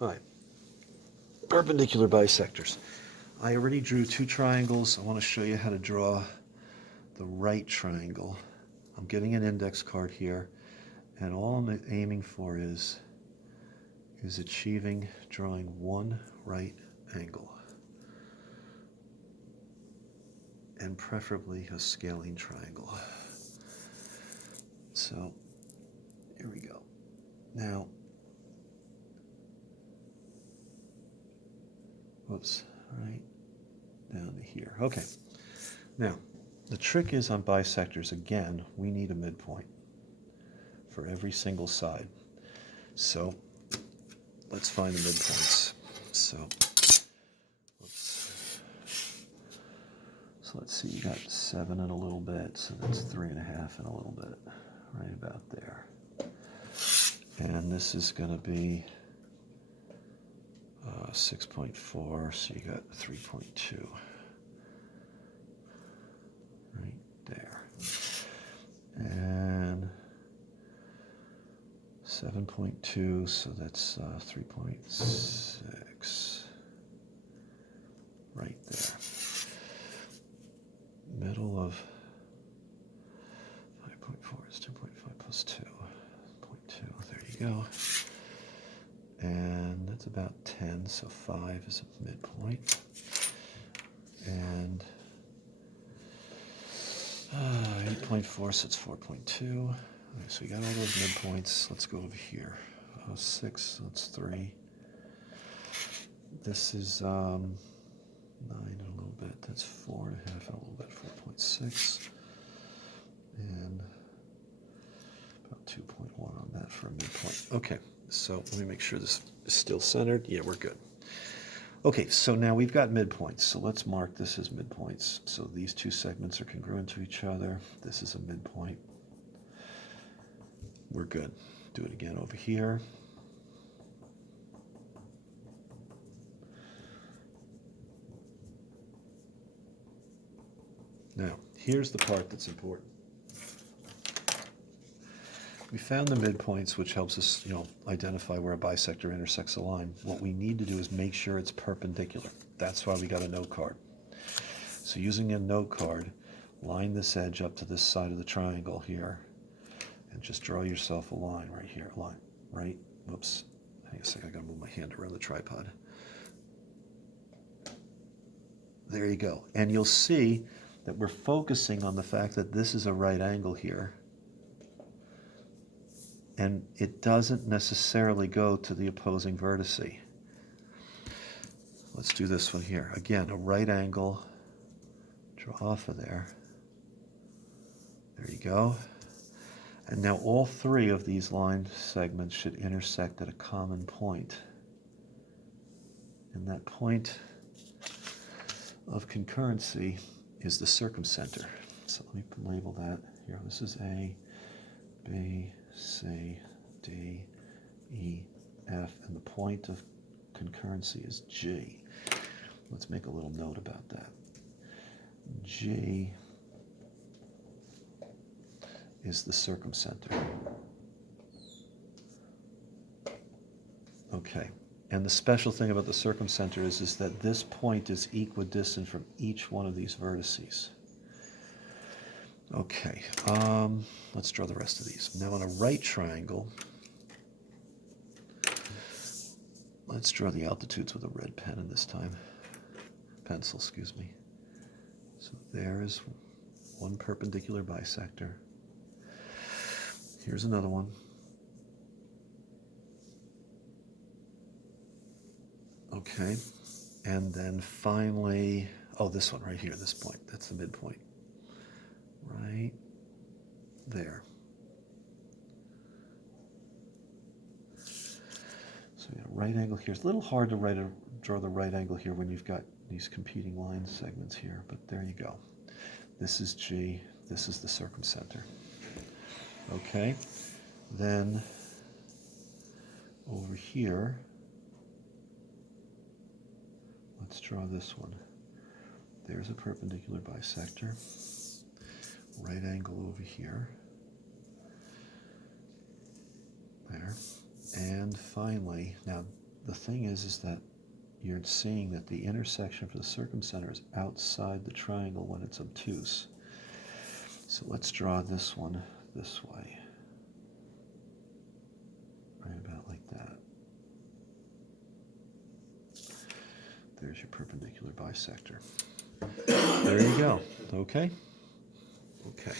All right, perpendicular bisectors. I already drew two triangles. I want to show you how to draw the right triangle. I'm getting an index card here, and all I'm aiming for is achieving drawing one right angle, and preferably a scaling triangle. So here we go. Now, whoops, right down to here. Okay, now the trick is on bisectors, again, we need a midpoint for every single side. So let's find the midpoints. So, whoops. So let's see, you got 7 and a little bit, so that's 3.5 and a little bit, right about there. And this is going to be 6.4, so you got 3.2 right there. And 7.2, so that's 3.6 right there. Middle of 5.4 is 2.5 plus 2. 0.2, there you go. And that's about 10, so 5 is a midpoint. And 8.4, so it's 4.2. Okay, so we got all those midpoints. Let's go over here. 6, that's 3. This is 9 and a little bit. That's 4.5 and a little bit. 4.6. And about 2.1 on that for a midpoint. Okay, so let me make sure this is still centered. Yeah, we're good. Okay, so now we've got midpoints. So let's mark this as midpoints. So these two segments are congruent to each other. This is a midpoint. We're good. Do it again over here. Now, here's the part that's important. We found the midpoints, which helps us, identify where a bisector intersects a line. What we need to do is make sure it's perpendicular. That's why we got a note card. So using a note card, line this edge up to this side of the triangle here, and just draw yourself a line right here. Line, right? Whoops. Hang on a second, I gotta move my hand around the tripod. There you go. And you'll see that we're focusing on the fact that this is a right angle here. And it doesn't necessarily go to the opposing vertice. Let's do this one here. Again, a right angle. Draw off of there. There you go. And now all three of these line segments should intersect at a common point. And that point of concurrency is the circumcenter. So let me label that here. This is A, B, C, D, E, F, and the point of concurrency is G. Let's make a little note about that. G is the circumcenter. Okay, and the special thing about the circumcenter is that this point is equidistant from each one of these vertices. Okay, let's draw the rest of these. Now on a right triangle, let's draw the altitudes with a red pen in this time. Pencil, excuse me. So there is one perpendicular bisector. Here's another one. Okay, and then finally, this one right here, this point, that's the midpoint. Right there. So we got a right angle here. It's a little hard to draw the right angle here when you've got these competing line segments here, but there you go. This is G, this is the circumcenter. Okay, then over here, let's draw this one. There's a perpendicular bisector. Right angle over here. There. And finally, now the thing is that you're seeing that the intersection for the circumcenter is outside the triangle when it's obtuse. So let's draw this one this way. Right about like that. There's your perpendicular bisector. There you go. Okay? Okay.